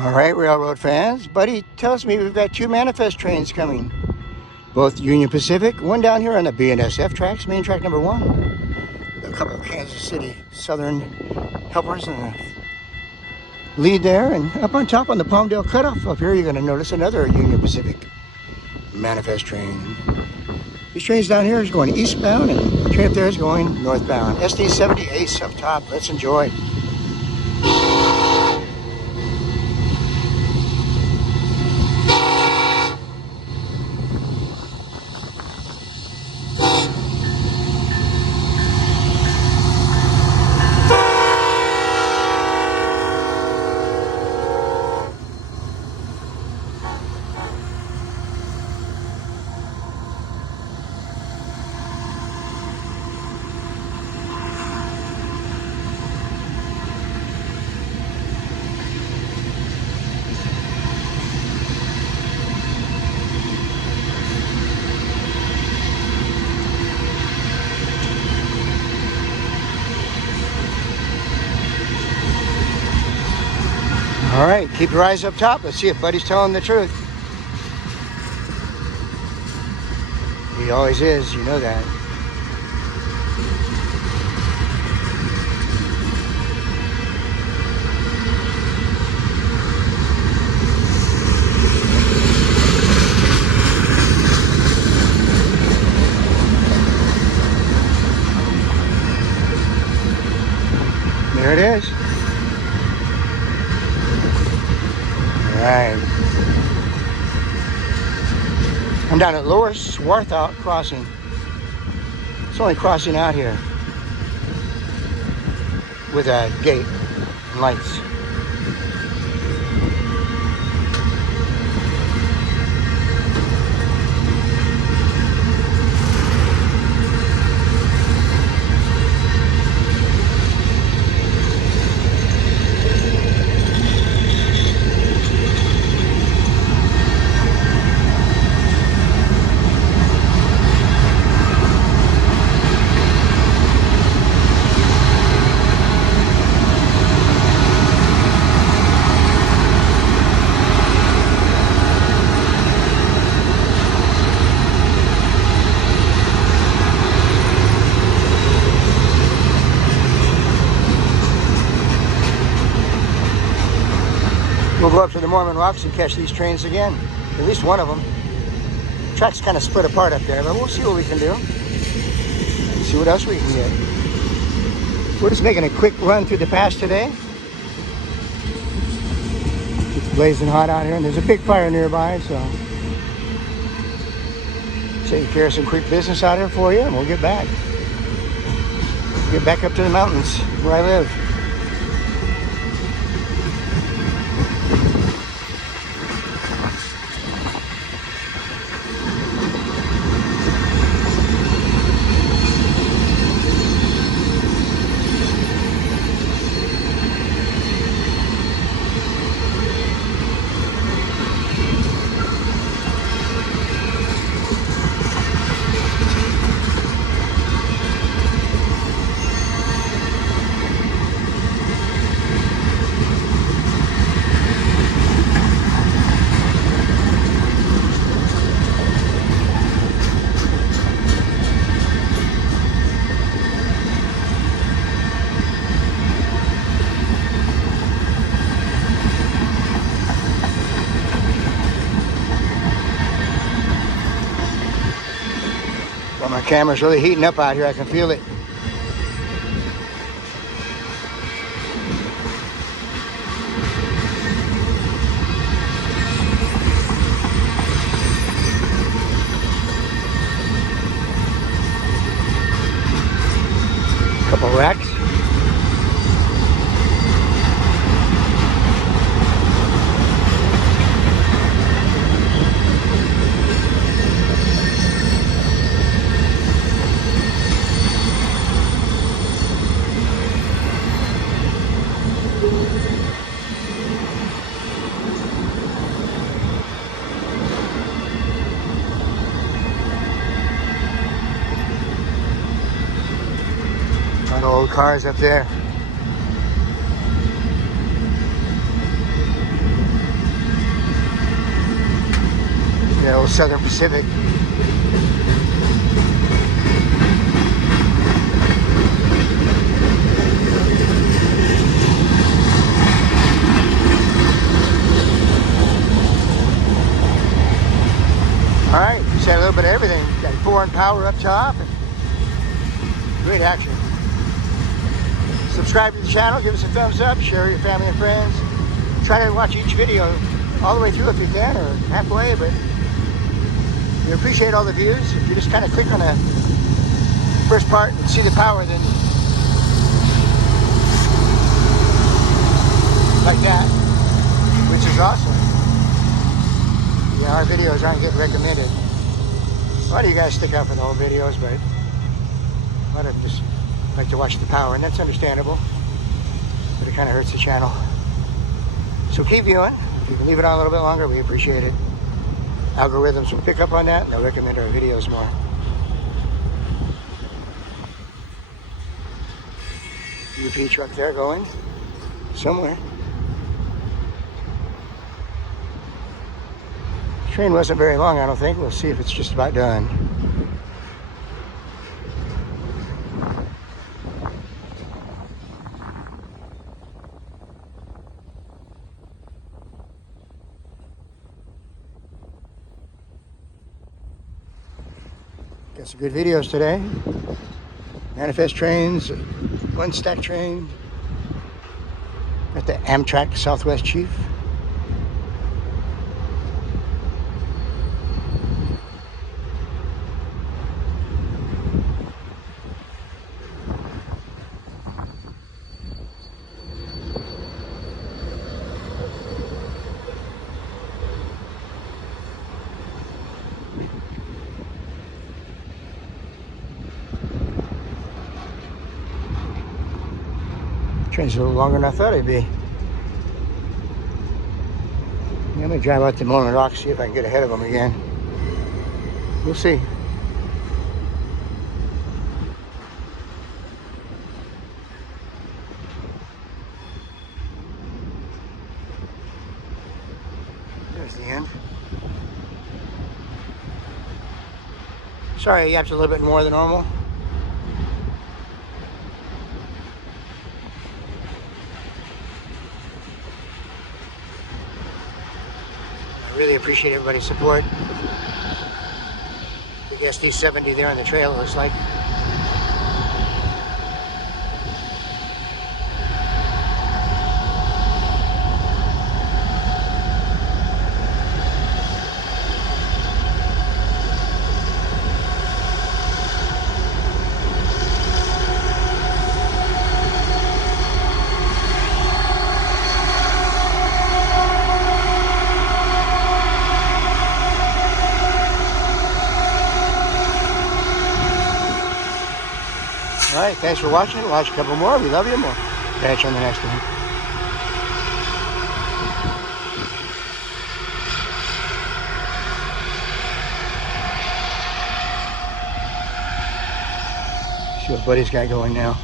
All right, railroad fans. Buddy tells me we've got 2 manifest trains coming. Both Union Pacific, one down here on the BNSF tracks, main track number 1. A couple of Kansas City Southern helpers in the lead there. And up on top on the Palmdale cutoff up here, you're going to notice another Union Pacific manifest train. These trains down here is going eastbound, and the train up there is going northbound. SD70 Ace up top. Let's enjoy. All right, keep your eyes up top. Let's see if Buddy's telling the truth. He always is, you know that. There it is. Right. I'm down at Lower Swarthout crossing. It's only crossing out here with a gate and lights. We'll go up to the Mormon Rocks and catch these trains again. At least one of them. The track's kind of split apart up there, but we'll see what we can do. See what else we can get. We're just making a quick run through the pass today. It's blazing hot out here, and there's a big fire nearby, so taking care of some quick business out here for you, and we'll get back. Get back up to the mountains where I live. Well, my camera's really heating up out here. I can feel it. Couple racks. lot of old cars up there. old Southern Pacific. Alright, just had a little bit of everything. Got foreign power up top. And great action. Subscribe to the channel, give us a thumbs up, share with your family and friends. Try to watch each video all the way through if you can, or halfway, but we appreciate all the views. If you just kind of click on the first part and see the power, then like that, which is awesome. Yeah, our videos aren't getting recommended. A lot of you guys stick out for the whole videos, but a lot of them just like to watch the power, and that's understandable, but it kind of hurts the channel. So keep viewing. If you can leave it on a little bit longer, we appreciate it. Algorithms will pick up on that and they'll recommend our videos more. UP truck there going somewhere. Train wasn't very long, I don't think. We'll see if it's just about done. Got some good videos today. Manifest trains, one stack train. Got the Amtrak Southwest Chief. Train's a little longer than I thought it'd be. I'm gonna drive out to Mormon Rock, see if I can get ahead of them again. We'll see. There's the end. Sorry, I yapped a little bit more than normal. Really appreciate everybody's support. Big SD70 there on the trail, it looks like. All right, thanks for watching. Watch a couple more. We love you more. Catch you on the next one. See what Buddy's got going now.